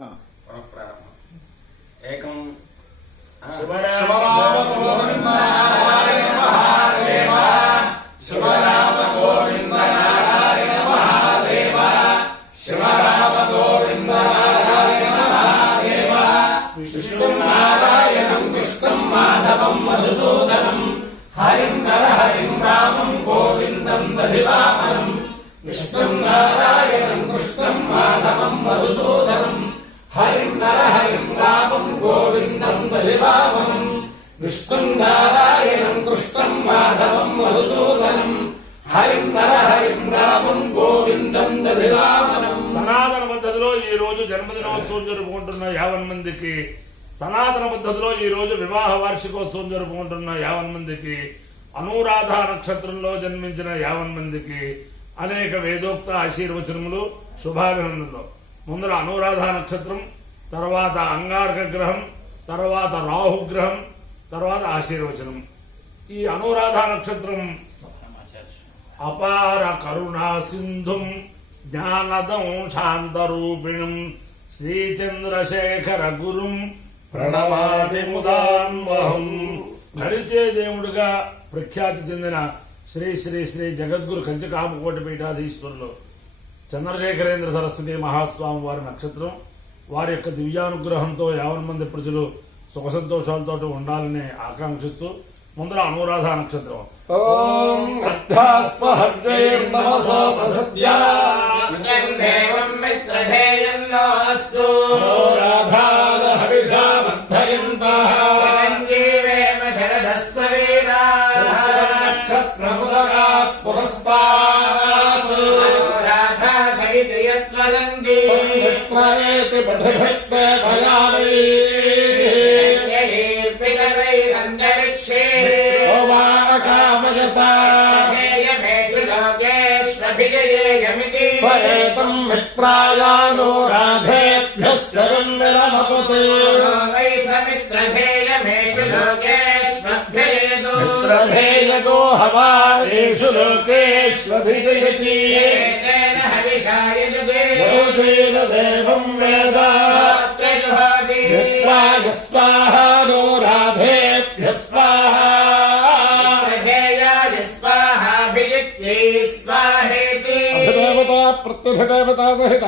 पुनः प्रारम्भम् एकं शिवराम गोविंद नारायण महादेव शिवराम गोविंद नारायण महादेव शिवराम गोविंद नारायण महादेव विष्णुं नारायणं कृष्णं माधवं मधुसूदनं हरिं नरहरिं रामं गोविन्दं दधिवामनं विष्णुं नारायणं कृष्णं माधवं मधुसूदनं हरिं नरहरिं रामं गोविन्दं दधिवामनं विष्णुं नारायणं कृष्णं माधवं मधुसूदनं हरिं नरहरिं रामं गोविन्दं दधिवामनं। సనాతన పద్ధతిలో ఈ రోజు జన్మదినోత్సవం జరుపుకుంటున్న 50 మందికి, సనాతన పద్ధతిలో ఈ రోజు వివాహ వార్షికోత్సవం జరుపుకుంటున్న 50 మందికి, అనురాధ నక్షత్రంలో జన్మించిన 50 మందికి అనేక వేదోక్త ఆశీర్వచనములు, శుభాభినందనలు. ముందర అనురాధ నక్షత్రం, తర్వాత అంగారక గ్రహం, తర్వాత రాహుగ్రహం, తర్వాత ఆశీర్వచనం. ఈ అనురాధ నక్షత్రం అపార కరుణా సింధుం జ్ఞానదం శాంతరూపిణం శ్రీచంద్రశేఖర గురుం ప్రణమామి ముదాన్వహం. నడిచే దేవుడుగా ప్రఖ్యాతి చెందిన శ్రీ శ్రీ శ్రీ జగద్గురు కంచికామకోటి పీఠాధీశ్వరులు చంద్రశేఖరేంద్ర సరస్వతి మహాస్వామి వారి నక్షత్రం. వారి యొక్క దివ్యానుగ్రహంతో 50 మంది ప్రజలు సుఖ సంతోషాలతో ఉండాలని ఆకాంక్షిస్తూ ముందర అనురాధ నక్షత్రం. ఓం అర్థాస్మహర్యైర్నమసోపసద్యా దేవం మిత్రధేయన్నో అస్తు అనురాధాన హవిషా వర్ధయంతః సంజీవేమ శరదస్స వీరాః నక్షత్రముదగాత్ పురస్తాత్ అనురాధా సహిత యత్వదంతి మిత్రయేతి పథిభిత్తే భయామి అంతరిక్షే ఓవాకామయతాయేయమేషు లోకేష్వభిజయేయమితి స్వయేతం మిత్రాయానురాధేభ్యశ్చరన్నిరమపతే వై సమిత్రధేయమేషు లోకేష్వభ్యయేదు మిత్రధేయగో హవాయేషు లోకేష్వభిజయతి ఏతేన హవిషాయజుదే యోగేన దేవం వేద త్రజుహోతి మిత్రాయ స్వాహానురాధేభ్య స్వాహా ప్రధేయాయ స్వాహాభిజిత్యై స్వాహేతి అధిదేవత ప్రత్యధిదేవత సహిత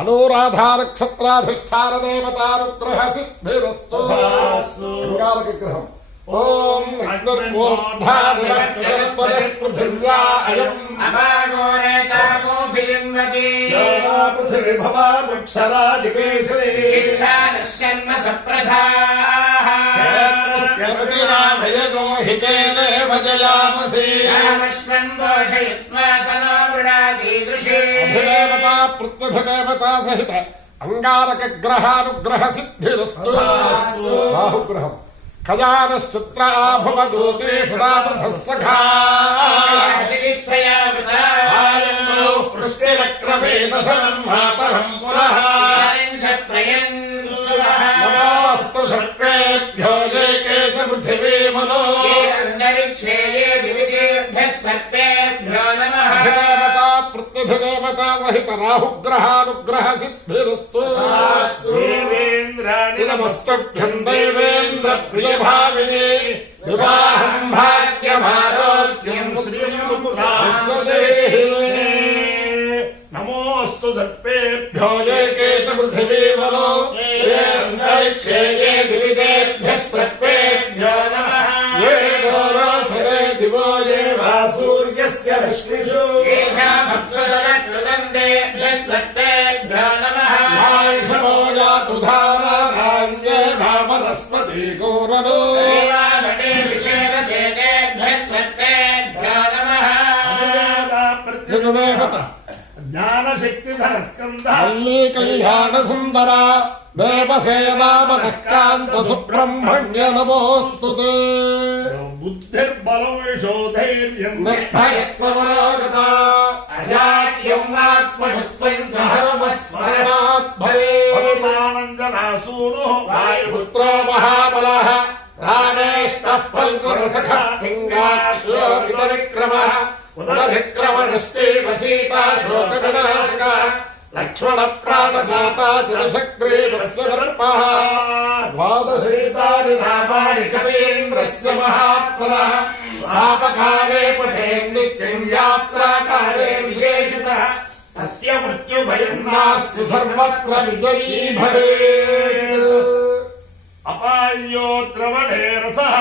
అనురాధా నక్షత్రాధిష్టాన దేవతానుగ్రహ సిద్ధిరస్తు. అంగారక గ్రహం. ఓం అగ్నిర్మోర్ధాపృథివ్యా అయం అమాగోరేతామోసి లింగతి పృథివీ భవాక్షరాదికేశరీ ఇచ్ఛానశ్యన్మ సప్రజాః భయగోహితేనేవ జయామసి రామశ్వం పోషయిత్వా సనో మృడాదీదృశే అధిదేవత ప్రత్యధిదేవత సహిత అంగారక గ్రహానుగ్రహ సిద్ధిరస్తు. రాహుగ్రహం. ఖజానశ్చిత్ర భవదూతే సదా పృథః సఖా శిష్ఠయా వృతా పృష్టిరక్రమే దశనం మాతరం పునః ప్రయన్ సురః నమోస్తు సర్వేభ్యో ఏకే చ పృథివీమనో అంతరిక్షే దివిజేభ్యః సర్వేభ్యో నమః అధిదేవత ప్రత్యధిదేవత సహిత రాహుగ్రహానుగ్రహ సిద్ధిరస్తు. దేవేంద్రాణి నమస్తుభ్యం దేవేంద్ర ప్రియభావిని వివాహం భాగ్యమారోగ్యం నమోస్తు సర్పేభ్యో ఏకే చ పృథివీమనో అంతరిక్షే దివిజేభ్యః సర్వేభ్యో నమః ఏ గౌరవే దివో ఏ వా సూర్యస్య రశ్మిషు ఏషామక్షుదలకృదందేభ్యः సర్వేభ్యో నమః వాయుషమో యాతు ధారాణ్యే భామనస్పతి గౌరవో దేవామణేషు శేరదేభ్యः సర్వేభ్యో నమః జగదేవత జ్ఞానశక్తిధర స్కంధ మల్లీ కళ్యాణ సుందర దేవసేనామనః కాంత సుబ్రహ్మణ్య నమోస్తుతే బుద్ధిర్బలం యశోధైర్యం నిర్భయత్వమనోగత అజాడ్యం ఆత్మషత్వం చ హనుమత్స్మరణాత్ భవేత్ అమితానందనాసూను వాయుపుత్రో మహాబలః రామేష్టః పల్గురసఖః పింగాక్షో విక్రమః ఉదధిక్రమణశ్చైవ సీతా శోకవినాశకः లక్ష్మణ ప్రాణదాత జనశక్రేణస్య దర్పః ద్వాదశైతాని నామాని కవీంద్రస్య మహాత్మనః శాపకారే పఠేన్ నిత్యం యాత్రాకారే విశేషతః తస్య మృత్యుభయం నాస్తి సర్వత్ర విజయీ భవేత్ అపాయో ద్రవణే రసః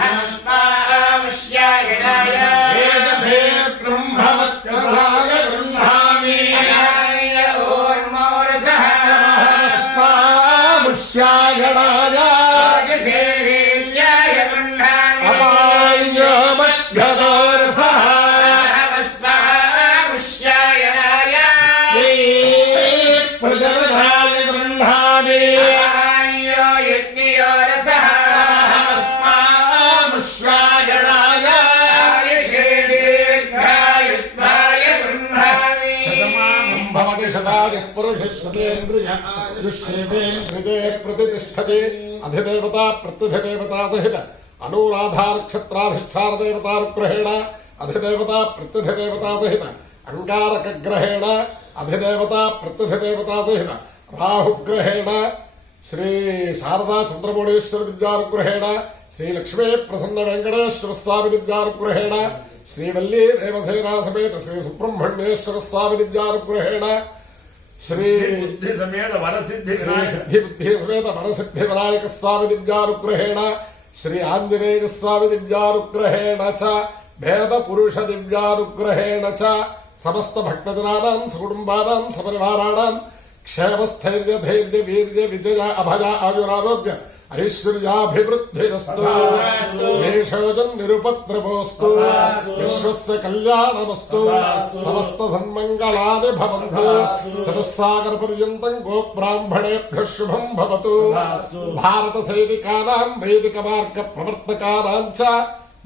నమస్కారముష్యాయణాయ వేదసే బ్రహ్మవత్యరాయ గృహామి ఓర్మోరసః ముష్యాయణాయ రాజసేవేల్యాయ గృహామి అపాయో మధ్యదోరసః నమస్కారముష్యాయణాయ ప్రజలధాయ గృహామి అపాయో యజ్ఞయోరసః ముష్యాయణాయ ఆయుషే దీర్ఘాయుత్వాయ గృహామి శతమానం భవతి శతాయుః పురుషేంద్రియ యుష్యేంద్రియే ప్రతిష్టతే అధిదేవత ప్రత్యధిదేవతా సహిత అనురాధా నక్షత్రాధిష్టాన దేవతానుగ్రహేణ అధిదేవత ప్రత్యధిదేవతా సహిత అంగారకగ్రహేణ అధిదేవత ప్రత్యధిదేవతా సహిత రాహుగ్రహేణ శ్రీ శారదా చంద్రమౌళీశ్వర విద్యానుగ్రహేణ శ్రీ లక్ష్మీ ప్రసన్న వెంకటేశ్వర స్వామి విద్యానుగ్రహేణ శ్రీవల్లీ దేవసేనా సమేత శ్రీ సుబ్రహ్మణ్యేశ్వర స్వామి విద్యానుగ్రహేణ శ్రీ బుద్ధి సమేత వరసిద్ధి శ్రీ సిద్ధి బుద్ధి సమేత వరసిద్ధి వినాయక స్వామి దివ్యానుగ్రహేణ శ్రీ ఆంజనేయ స్వామి దివ్యానుగ్రహేణ చ భేద పురుష దివ్యానుగ్రహేణ చ సమస్త భక్తజనానాం సకుటుంబానాం సపరివారాణాం క్షేమస్థైర్య ధైర్య వీర్య విజయ అభయ ఆయురారోగ్య ఐశ్వర్యాభివృద్ధిరస్తు దేశోజం నిరుపద్రవోస్తు విశ్వస్య కళ్యాణమస్తు సమస్త సన్మంగళాని భవంతు చతుస్సాగర పర్యంతం గోబ్రాహ్మణేభ్యః శుభం భవతు భారత సైనికానాం వైదిక మార్గ ప్రవర్తకానాం చ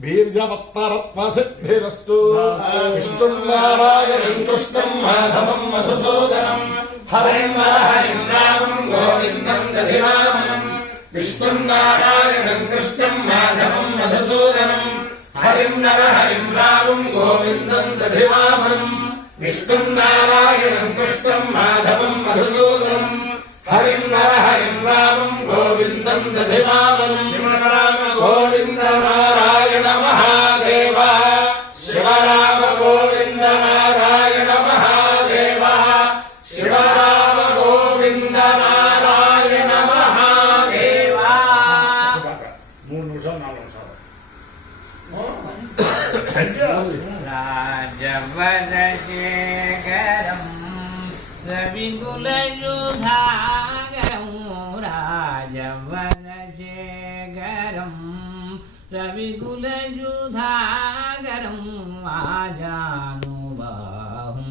వీర్యవత్తరత్వ సిద్ధిరస్తు విష్ణునారాయణం కృష్ణం మాధవం మధుసూదనం హరిం హరిం రామం గోవిందం దధివామనం విష్ణున్నారాయణం కృష్ణం మాధవం మధుసూదనం హరిం హరిం రామం గోవిందం దధివామనం విష్ణున్నారాయణం కృష్ణం మాధవం మధుసూదనం హరిం హరిం రామం గోవిందం దధివామనం శివరామ గోవింద నారాయణ మహాదేవ శివరామ గోవింద నారాయణ మహాదేవ శివరామ గోవింద నారాయణ మహాదేవ 3 నిమిషాలు 4 నిమిషాలు రాజవరశేఖరం రవికులయుధాగరం రాజవరశేఖరం రవికులయుధాగరం ఆజానుబాహుం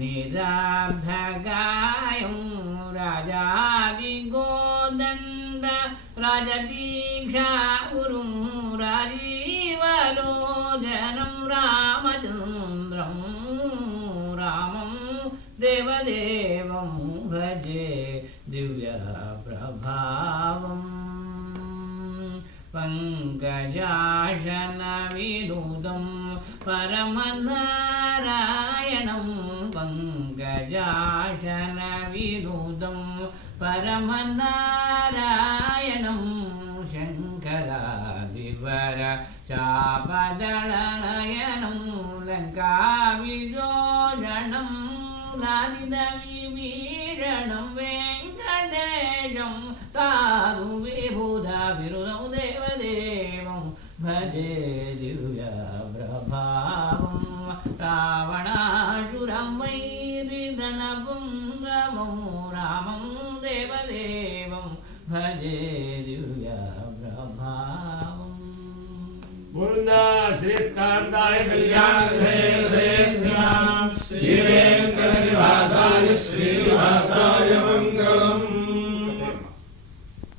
నిరాబ్ధగాయం రాజాదిగోదండ రాజదీక్షా గురుం రాజీవలోచనం రామచంద్రం రామం దేవదేవం భజే దివ్య ప్రభావం పంకజాశన వినూదం పరమనారాయణం పంకజాశన వినూదం పరమనారాయణం శంకరాదివర చాపదళనయనం లంకా విజోజనం లాలిత విభీషణం వెంకటేశం సాధు విభూత విరుదం దేవదేవం భజే దివ్య ప్రభావం రావణాసురం వైరిదనపుంగమం రామం దేవదేవం భజే దివ్య ప్రభావం గోవింద శ్రీకాంతాయ కళ్యాణ